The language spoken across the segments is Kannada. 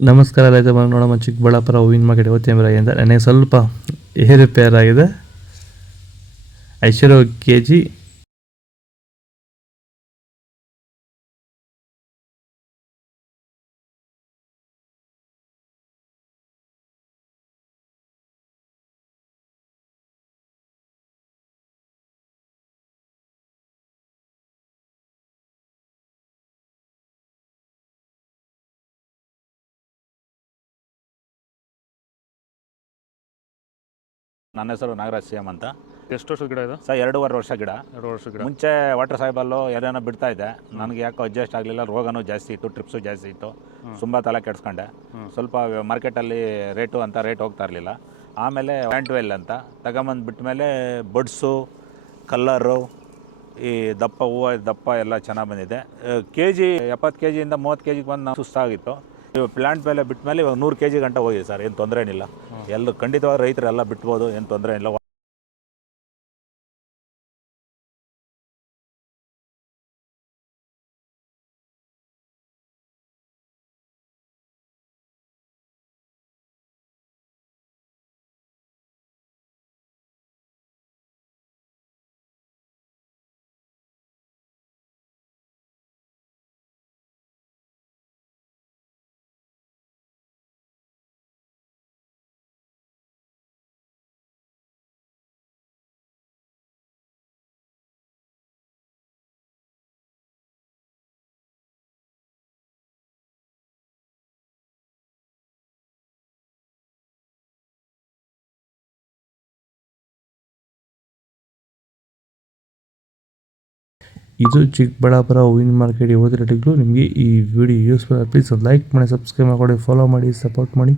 ನಮಸ್ಕಾರ ರೈತ ಬಂದು ನೋಡಮ್ಮ ಚಿಕ್ಕಬಳ್ಳಾಪುರ ಹೂವಿನ ಮಾರ್ಕೆಟ್ ಇವತ್ತೇಮ್ರಾಯಿಂದ ನನಗೆ ಸ್ವಲ್ಪ ಏರುಪೇರ್ ಆಗಿದೆ. ಐಶ್ವರ್ಯ ಕೆ ಜಿ ನನ್ನ ಹೆಸರು ನಾಗರಾಜ್ ಸಿಎಂ ಅಂತ. ಎಷ್ಟು ವರ್ಷದ ಗಿಡ ಇದು? ಸರ್ 2.5 ವರ್ಷ ಗಿಡ. 2 ವರ್ಷದ ಗಿಡ. ಮುಂಚೆ ವಾಟರ್ ಸಾಯಿಬಲ್ಲು ಏನೇನೋ ಬಿಡ್ತಾ ಇದ್ದೆ. ನನಗೆ ಯಾಕೋ ಅಡ್ಜಸ್ಟ್ ಆಗಲಿಲ್ಲ. ರೋಗನೂ ಜಾಸ್ತಿ ಇತ್ತು, ಟ್ರಿಪ್ಸು ಜಾಸ್ತಿ ಇತ್ತು. ತುಂಬ ತಲೆ ಕೆಡಿಸ್ಕೊಂಡೆ. ಸ್ವಲ್ಪ ಮಾರ್ಕೆಟಲ್ಲಿ ರೇಟ್ ಹೋಗ್ತಾ ಇರಲಿಲ್ಲ. ಆಮೇಲೆ ವ್ಯಾಂಟ್ವೆಲ್ ಅಂತ ತಗೊಂಬಂದು ಬಿಟ್ಟ ಮೇಲೆ ಬಡ್ಸು, ಕಲ್ಲರು, ಈ ದಪ್ಪ ಹೂವು ದಪ್ಪ ಎಲ್ಲ ಚೆನ್ನಾಗಿ ಬಂದಿದೆ. ಕೆ ಜಿ 70 ಕೆ ಜಿಯಿಂದ 30 ಕೆ ಜಿಗೆ ಬಂದು ನಾವು ಸುಸ್ತಾಗಿತ್ತು. ಇವಾಗ ಪ್ಲಾಂಟ್ ಮೇಲೆ ಬಿಟ್ಟ ಮೇಲೆ ಇವಾಗ 100 ಕೆ ಜಿ ಗಂಟೆ ಹೋಗಿದೆ ಸರ್. ಏನು ತೊಂದರೆ ಏನಿಲ್ಲ. ಎಲ್ಲರೂ ಖಂಡಿತವಾಗಿ ರೈತರೆಲ್ಲ ಬಿಟ್ಬೋದು, ಏನು ತೊಂದರೆ ಇಲ್ಲ. ಇದು ಚಿಕ್ಕಬಳ್ಳಾಪುರ ಹೂವಿನ ಮಾರ್ಕೆಟ್ ಇವತ್ತು ರೇಟಿಗೂ. ನಿಮಗೆ ಈ ವಿಡಿಯೋ ಯೂಸ್ಫುಲ್ ಪ್ಲೀಸ್ ಲೈಕ್ ಮಾಡಿ, ಸಬ್ಸ್ಕ್ರೈಬ್ ಮಾಡಿ, ಫಾಲೋ ಮಾಡಿ, ಸಪೋರ್ಟ್ ಮಾಡಿ.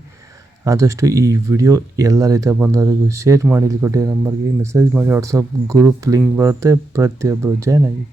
ಆದಷ್ಟು ಈ ವಿಡಿಯೋ ಎಲ್ಲ ರೈತ ಬಂದವರಿಗೂ ಶೇರ್ ಮಾಡಿ. ಇಲ್ಲಿ ಕೊಟ್ಟಿರೋ ನಂಬರ್ಗೆ ಮೆಸೇಜ್ ಮಾಡಿ. ವಾಟ್ಸಪ್ ಗ್ರೂಪ್ ಲಿಂಕ್ ಬರುತ್ತೆ, ಪ್ರತಿಯೊಬ್ಬರು ಜಾಯ್ನ್ ಆಗಿ.